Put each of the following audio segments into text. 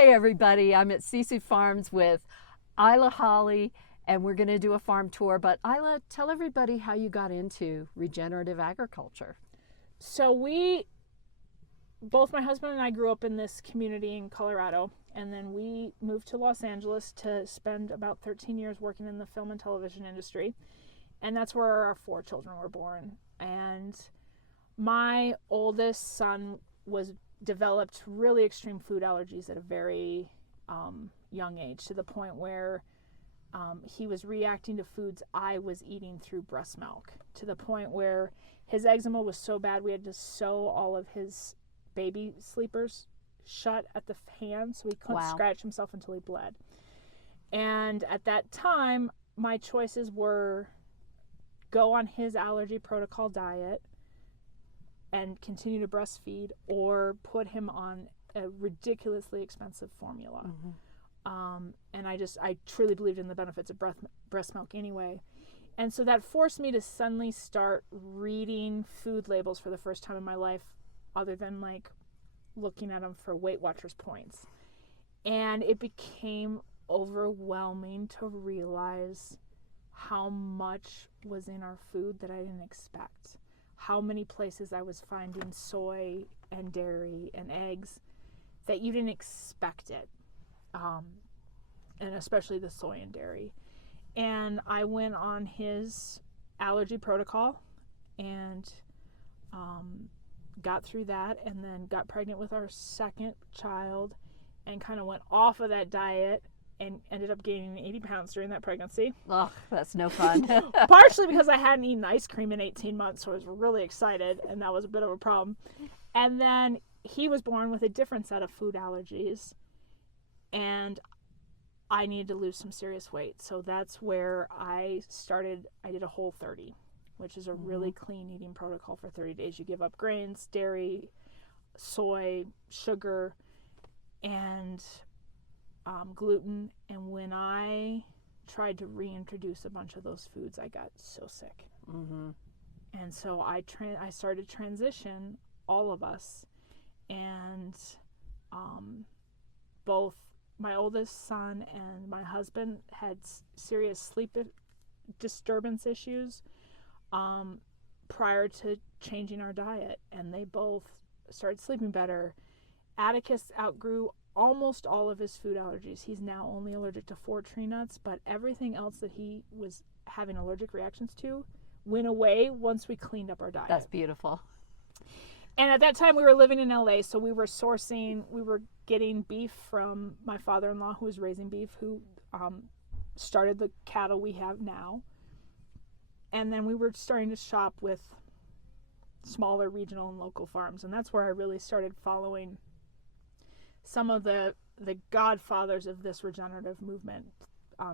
Hey everybody, I'm at Sisu Farms with Isla Holly, and we're going to do a farm tour. But Isla, tell everybody how you got into regenerative agriculture. So both my husband and I grew up in this community in Colorado, and then we moved to Los Angeles to spend about 13 years working in the film and television industry. And that's where our 4 children were born. And my oldest son developed really extreme food allergies at a very young age, to the point where he was reacting to foods I was eating through breast milk, to the point where his eczema was so bad we had to sew all of his baby sleepers shut at the hand so he couldn't scratch himself until he bled. And at that time, my choices were go on his allergy protocol diet and continue to breastfeed, or put him on a ridiculously expensive formula. And I truly believed in the benefits of breast milk anyway. And so that forced me to suddenly start reading food labels for the first time in my life, other than like looking at them for Weight Watchers points. And it became overwhelming to realize how much was in our food that I didn't expect. How many places I was finding soy and dairy and eggs that you didn't expect it. And especially the soy and dairy. And I went on his allergy protocol and got through that, and then got pregnant with our second child and kind of went off of that diet and ended up gaining 80 pounds during that pregnancy. Oh, that's no fun. Partially because I hadn't eaten ice cream in 18 months, so I was really excited, and that was a bit of a problem. And then he was born with a different set of food allergies, and I needed to lose some serious weight. So that's where I did a Whole30, which is a really clean eating protocol for 30 days. You give up grains, dairy, soy, sugar, and gluten. And when I tried to reintroduce a bunch of those foods, I got so sick. And so I started to transition all of us, and both my oldest son and my husband had serious sleep disturbance issues prior to changing our diet, and they both started sleeping better. Atticus outgrew almost all of his food allergies. He's now only allergic to 4 tree nuts, but everything else that he was having allergic reactions to went away once we cleaned up our diet. That's beautiful. And at that time we were living in LA, so we were getting beef from my father-in-law, who was raising beef, who started the cattle we have now. And then we were starting to shop with smaller regional and local farms, and that's where I really started following some of the godfathers of this regenerative movement,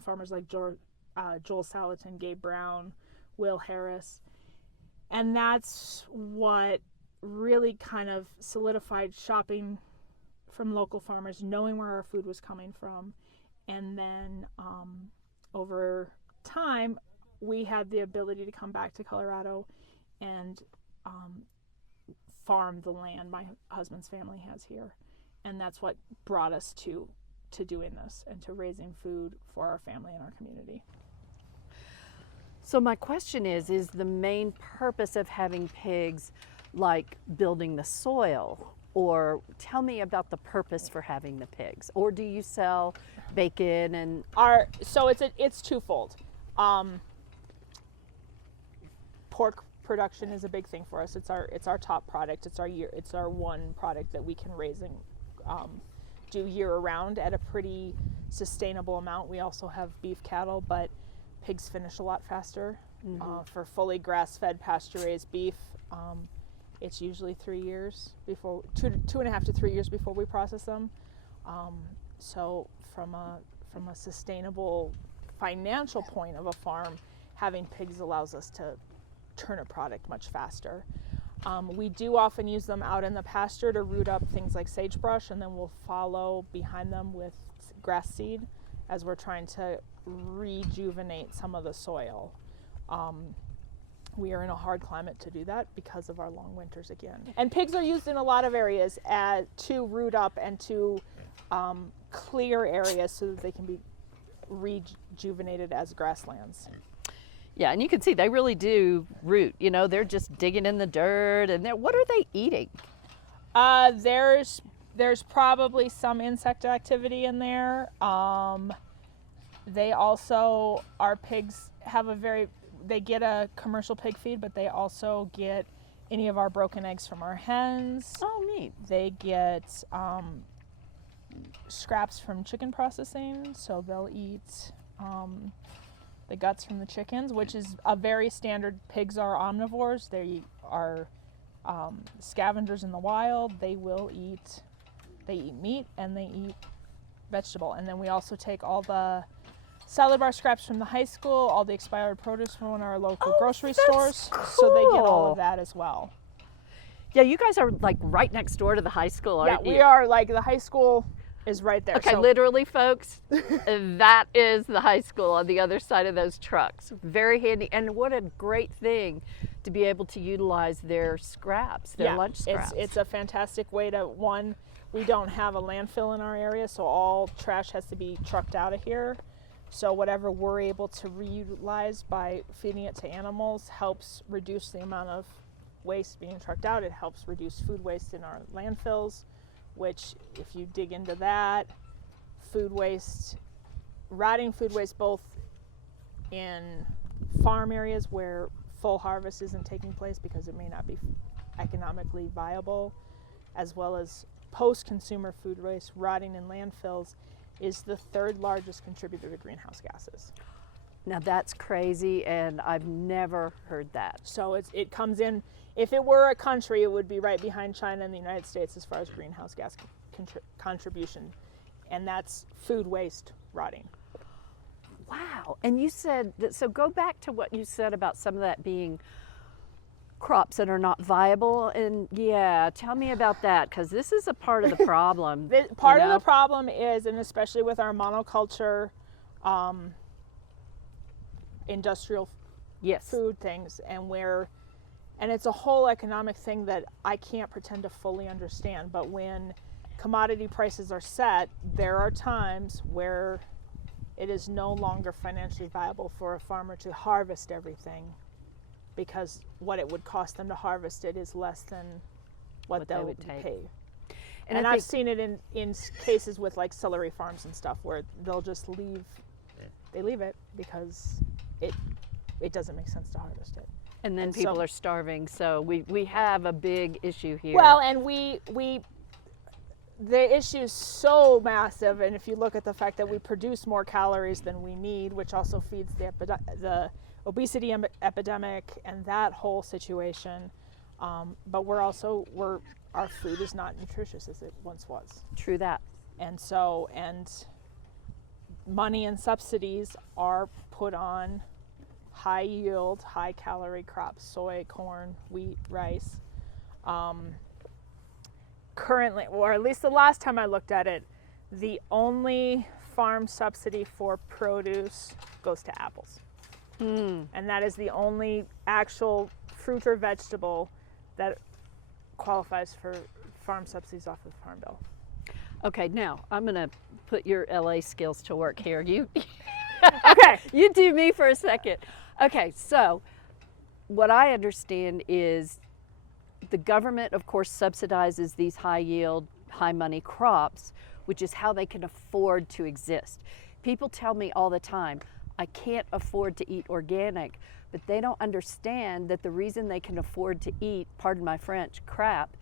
farmers like Joel Salatin, Gabe Brown, Will Harris. And that's what really kind of solidified shopping from local farmers, knowing where our food was coming from. And then over time, we had the ability to come back to Colorado and farm the land my husband's family has here. And that's what brought us to doing this and to raising food for our family and our community. So my question is the main purpose of having pigs like building the soil? Or tell me about the purpose for having the pigs. Or do you sell bacon and so it's twofold. Pork production is a big thing for us. It's our top product. It's our one product that we can raise and do year round at a pretty sustainable amount. We also have beef cattle, but pigs finish a lot faster. For fully grass-fed pasture-raised beef, it's usually 3 years before, 2.5 to 3 years before we process them. So from a sustainable financial point of a farm, having pigs allows us to turn a product much faster. We do often use them out in the pasture to root up things like sagebrush, and then we'll follow behind them with grass seed as we're trying to rejuvenate some of the soil. we are in a hard climate to do that because of our long winters again. And pigs are used in a lot of areas to root up and to clear areas so that they can be rejuvenated as grasslands. Yeah, and you can see they really do root. You know, they're just digging in the dirt, and what are they eating? There's probably some insect activity in there. They also, our pigs have they get a commercial pig feed, but they also get any of our broken eggs from our hens. Oh, neat. They get scraps from chicken processing, so they'll eat the guts from the chickens, which is a very standard. Pigs are omnivores. They are scavengers in the wild. They eat meat and they eat vegetable. And then we also take all the salad bar scraps from the high school, all the expired produce from one of our local grocery stores. Cool. So they get all of that as well. Yeah, you guys are like right next door to the high school, aren't you? Yeah, we are. Like, the high school is right there. Okay, so, literally, folks, that is the high school on the other side of those trucks. Very handy, and what a great thing to be able to utilize their scraps, their lunch scraps. It's a fantastic way to, one, we don't have a landfill in our area, so all trash has to be trucked out of here. So whatever we're able to reutilize by feeding it to animals helps reduce the amount of waste being trucked out. It helps reduce food waste in our landfills, which, if you dig into that, food waste, rotting food waste, both in farm areas where full harvest isn't taking place because it may not be economically viable, as well as post-consumer food waste rotting in landfills, is the third largest contributor to greenhouse gases. Now that's crazy, and I've never heard that. So it comes in, if it were a country, it would be right behind China and the United States as far as greenhouse gas contribution, and that's food waste rotting. Wow. And you said that, so go back to what you said about some of that being crops that are not viable, and yeah, tell me about that, because this is a part of the problem. Part of the problem is, and especially with our monoculture industrial food things, and it's a whole economic thing that I can't pretend to fully understand, but when commodity prices are set, there are times where it is no longer financially viable for a farmer to harvest everything, because what it would cost them to harvest it is less than what they would pay. And I've seen it in cases with like celery farms and stuff where they'll just leave it because it doesn't make sense to harvest it. And then people are starving, so we have a big issue here. Well, and the issue is so massive, and if you look at the fact that we produce more calories than we need, which also feeds the obesity epidemic and that whole situation, but our food is not nutritious as it once was. True that. And money and subsidies are put on high yield, high calorie crops, soy, corn, wheat, rice. Currently, or at least the last time I looked at it, the only farm subsidy for produce goes to apples. And that is the only actual fruit or vegetable that qualifies for farm subsidies off the Farm Bill. Okay, now I'm going to put your LA skills to work here. You Okay. You do me for a second. Okay, so what I understand is the government, of course, subsidizes these high yield, high money crops, which is how they can afford to exist. People tell me all the time, I can't afford to eat organic, but they don't understand that the reason they can afford to eat, pardon my French, crap,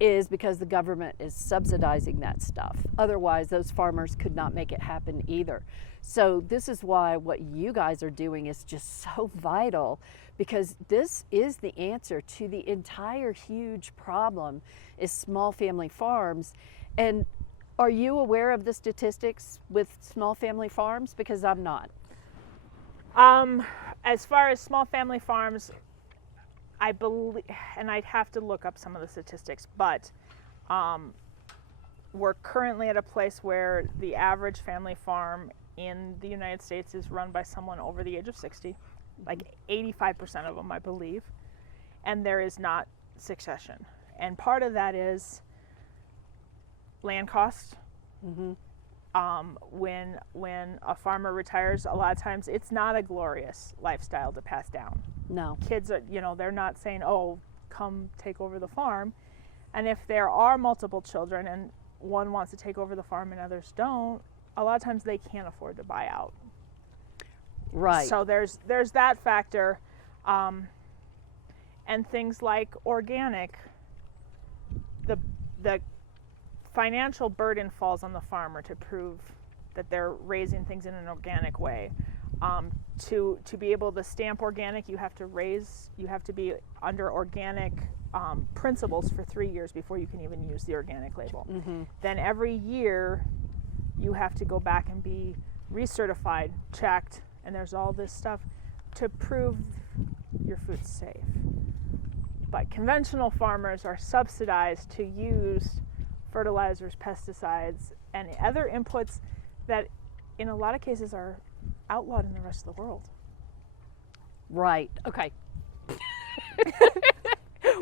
is because the government is subsidizing that stuff. Otherwise, those farmers could not make it happen either. So this is why what you guys are doing is just so vital, because this is the answer to the entire huge problem is small family farms. And are you aware of the statistics with small family farms? Because I'm not. As far as small family farms, I believe, and I'd have to look up some of the statistics, but we're currently at a place where the average family farm in the United States is run by someone over the age of 60. like 85% of them, I believe, and there is not succession. And part of that is land cost. When a farmer retires, a lot of times it's not a glorious lifestyle to pass down. No. Kids are, they're not saying, oh, come take over the farm. And if there are multiple children and one wants to take over the farm and others don't, a lot of times they can't afford to buy out. Right. So there's that factor. And things like organic, the financial burden falls on the farmer to prove that they're raising things in an organic way. To be able to stamp organic, you have to be under organic principles for 3 years before you can even use the organic label. Then every year you have to go back and be recertified, checked, and there's all this stuff to prove your food's safe. But conventional farmers are subsidized to use fertilizers, pesticides, and other inputs that in a lot of cases are outlawed in the rest of the world. Right. Okay.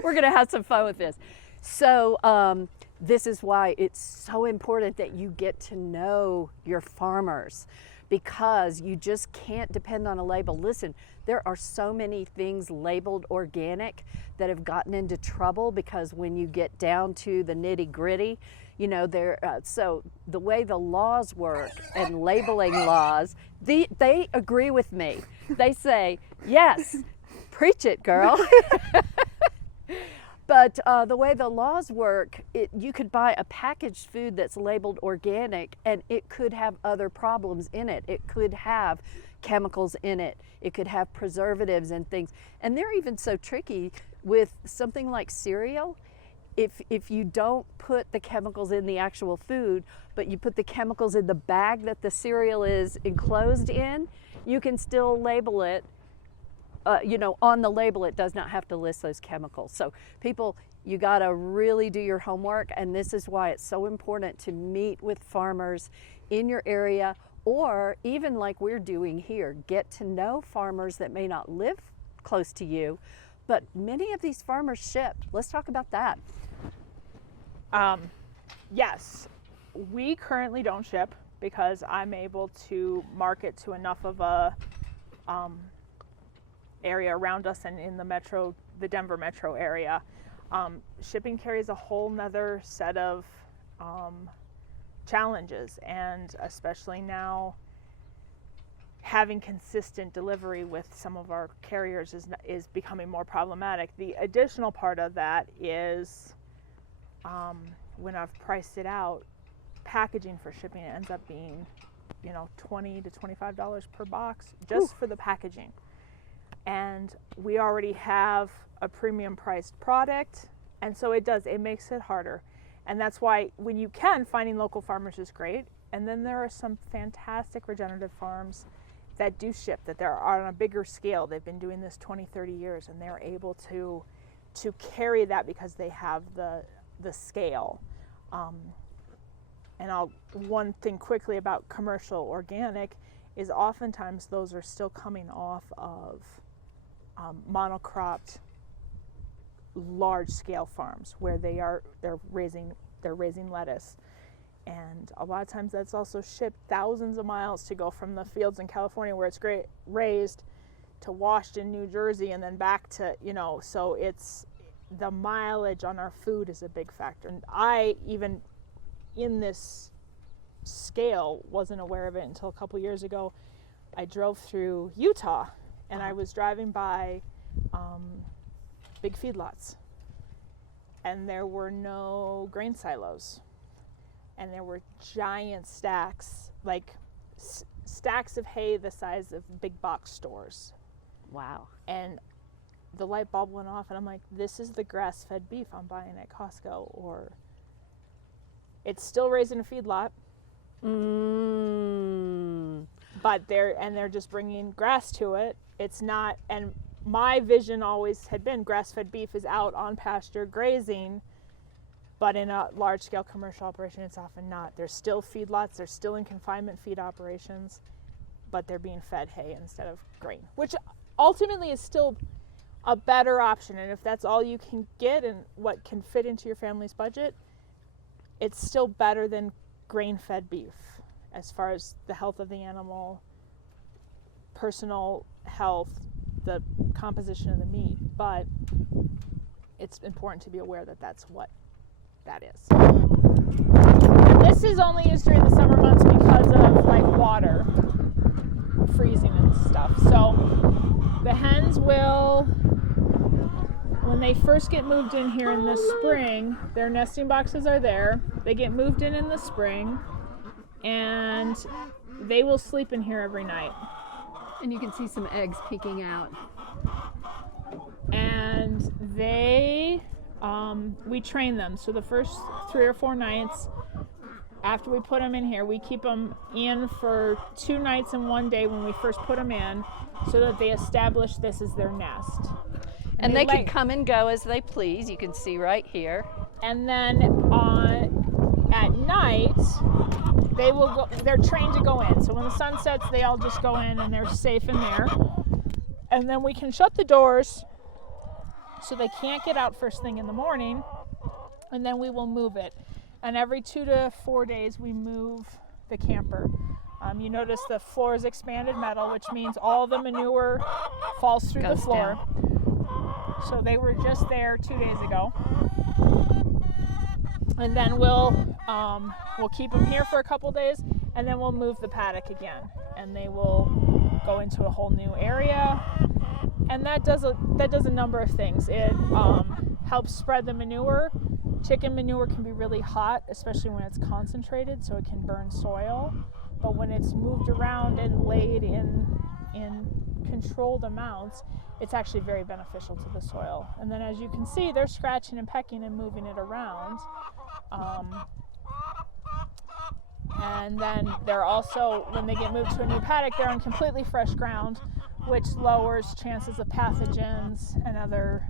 We're going to have some fun with this. So this is why it's so important that you get to know your farmers, because you just can't depend on a label. Listen, there are so many things labeled organic that have gotten into trouble because when you get down to the nitty gritty, so the way the laws work and labeling laws, they agree with me. They say, yes, preach it, girl. But the way the laws work, you could buy a packaged food that's labeled organic and it could have other problems in it. It could have chemicals in it. It could have preservatives and things. And they're even so tricky with something like cereal. If you don't put the chemicals in the actual food, but you put the chemicals in the bag that the cereal is enclosed in, you can still label it. On the label, it does not have to list those chemicals. So people, you gotta really do your homework, and this is why it's so important to meet with farmers in your area, or even like we're doing here, get to know farmers that may not live close to you, but many of these farmers ship. Let's talk about that. Yes, we currently don't ship because I'm able to market to enough of a area around us and in the Denver metro area. Shipping carries a whole nother set of challenges, and especially now having consistent delivery with some of our carriers is becoming more problematic. The additional part of that is when I've priced it out, packaging for shipping ends up being $20 to $25 per box just for the packaging. And we already have a premium priced product, and so it makes it harder. And that's why when you can, finding local farmers is great. And then there are some fantastic regenerative farms that do ship, that they're on a bigger scale. They've been doing this 20, 30 years, and they're able to carry that because they have the scale. And one thing quickly about commercial organic is oftentimes those are still coming off of monocropped large scale farms where they're raising lettuce, and a lot of times that's also shipped thousands of miles to go from the fields in California where it's raised to Washington, New Jersey, and then back to so it's the mileage on our food is a big factor. And I, even in this scale, wasn't aware of it until a couple years ago. I drove through Utah and I was driving by big feedlots, and there were no grain silos, and there were giant stacks, like stacks of hay the size of big box stores. Wow. And the light bulb went off, and I'm like, this is the grass-fed beef I'm buying at Costco, or it's still raised in a feedlot. But they're just bringing grass to it. It's not, and my vision always had been grass-fed beef is out on pasture grazing, but in a large-scale commercial operation, it's often not. There's still feedlots, they're still in confinement feed operations, but they're being fed hay instead of grain, which ultimately is still a better option. And if that's all you can get and what can fit into your family's budget, it's still better than grain-fed beef as far as the health of the animal, personal health, the composition of the meat. But it's important to be aware that that's what that is. And this is only used during the summer months because of like water freezing and stuff. So the hens will, when they first get moved in here in the spring, their nesting boxes are there. They get moved in the spring, and they will sleep in here every night. And you can see some eggs peeking out. And they, we train them. So the first 3 or 4 nights after we put them in here, we keep them in for 2 nights and 1 day when we first put them in, so that they establish this as their nest. And they can come and go as they please. You can see right here. And then at night, they will go. They're trained to go in. So when the sun sets, they all just go in and they're safe in there. And then we can shut the doors so they can't get out first thing in the morning. And then we will move it. And every 2 to 4 days, we move the camper. You notice the floor is expanded metal, which means all the manure falls through the floor. Down. So they were just there 2 days ago. And then we'll keep them here for a couple days, and then we'll move the paddock again, and they will go into a whole new area. And that does a number of things. It helps spread the manure. Chicken manure can be really hot, especially when it's concentrated, so it can burn soil. But when it's moved around and laid in controlled amounts, it's actually very beneficial to the soil. And then as you can see, they're scratching and pecking and moving it around. And then they're also, when they get moved to a new paddock, they're on completely fresh ground, which lowers chances of pathogens and other,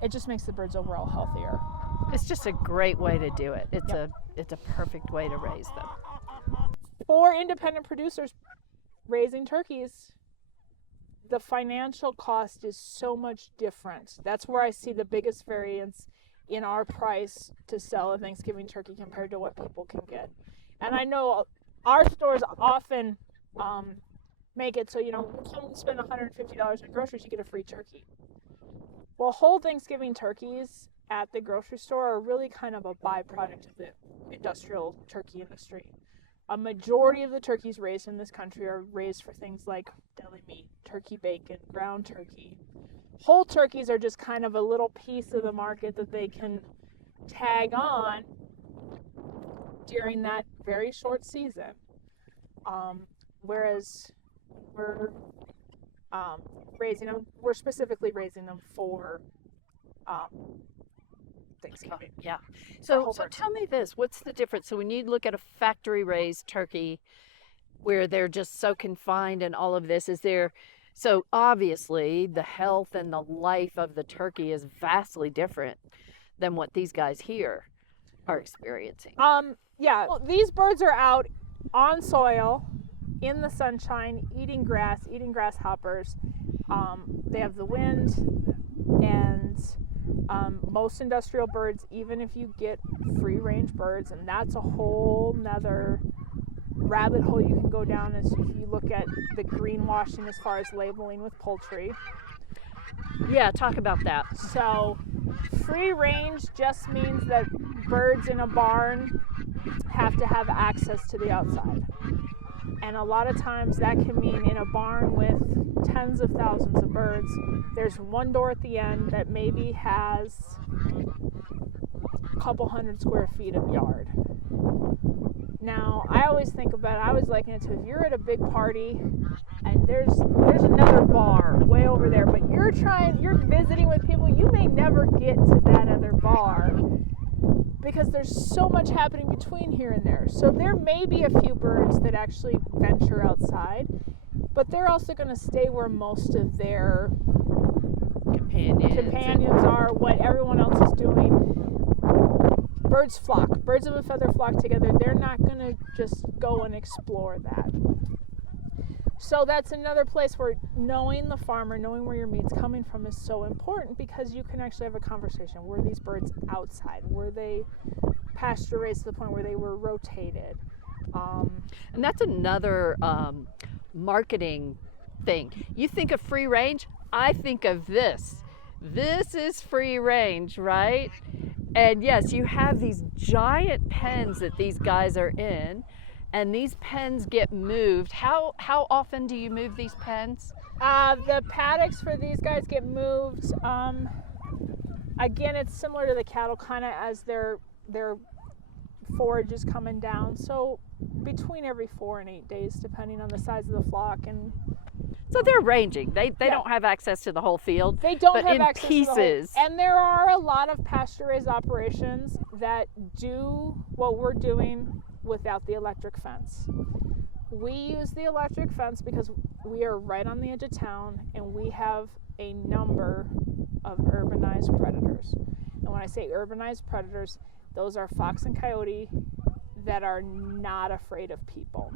it just makes the birds overall healthier. It's just a great way to do it. It's a perfect way to raise them. For independent producers raising turkeys, the financial cost is so much different. That's where I see the biggest variance in our price to sell a Thanksgiving turkey compared to what people can get. And I know our stores often make it so, come and spend $150 in groceries, you get a free turkey. Well, whole Thanksgiving turkeys at the grocery store are really kind of a byproduct of the industrial turkey industry. A majority of the turkeys raised in this country are raised for things like deli meat, turkey bacon, ground turkey. Whole turkeys are just kind of a little piece of the market that they can tag on during that very short season. Whereas we're specifically raising them for Thanksgiving. Yeah. So tell me this, what's the difference? So when you look at a factory raised turkey where they're just so confined and all of this, so obviously the health and the life of the turkey is vastly different than what these guys here are experiencing. Yeah. Well, these birds are out on soil in the sunshine, eating grasshoppers. They have the wind, and most industrial birds, even if you get free range birds, and that's a whole nother rabbit hole you can go down as you look at the greenwashing as far as labeling with poultry. Yeah, talk about that. So free range just means that birds in a barn have to have access to the outside. And a lot of times that can mean in a barn with tens of thousands of birds, there's one door at the end that maybe has a couple hundred square feet of yard. Now, I always think about it, I was liking it to if you're at a big party and there's another bar way over there, but you're visiting with people, you may never get to that other bar because there's so much happening between here and there. So there may be a few birds that actually venture outside, but they're also going to stay where most of their companions are, what everyone else is doing. Birds flock. Birds of a feather flock together. They're not going to just go and explore that. So that's another place where knowing the farmer, knowing where your meat's coming from is so important, because you can actually have a conversation. Were these birds outside? Were they pasture raised to the point where they were rotated? And that's another marketing thing. You think of free range, I think of this. This is free range, right? And yes, you have these giant pens that these guys are in, and these pens get moved. How often do you move these pens? The paddocks for these guys get moved. Again, it's similar to the cattle, kind of as their forage is coming down. So between every 4 and 8 days, depending on the size of the flock. And so they're ranging. They don't have access to the whole field. they don't but have in access pieces. to the whole. And there are a lot of pasture-raised operations that do what we're doing without the electric fence. We use the electric fence because we are right on the edge of town, and we have a number of urbanized predators. And when I say urbanized predators, those are fox and coyote that are not afraid of people.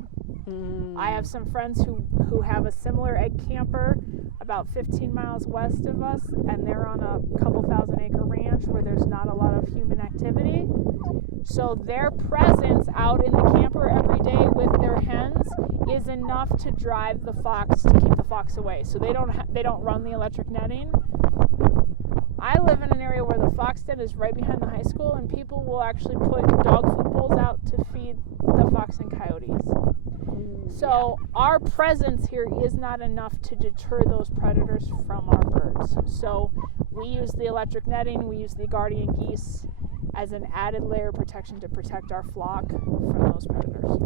I have some friends who have a similar egg camper about 15 miles west of us, and they're on a couple thousand-acre ranch where there's not a lot of human activity. So their presence out in the camper every day with their hens is enough to drive the fox, to keep the fox away. So they don't run the electric netting. I live in an area where the fox den is right behind the high school, and people will actually put dog food bowls out to feed the fox and coyotes. So our presence here is not enough to deter those predators from our birds. So we use the electric netting, we use the guardian geese as an added layer of protection to protect our flock from those predators.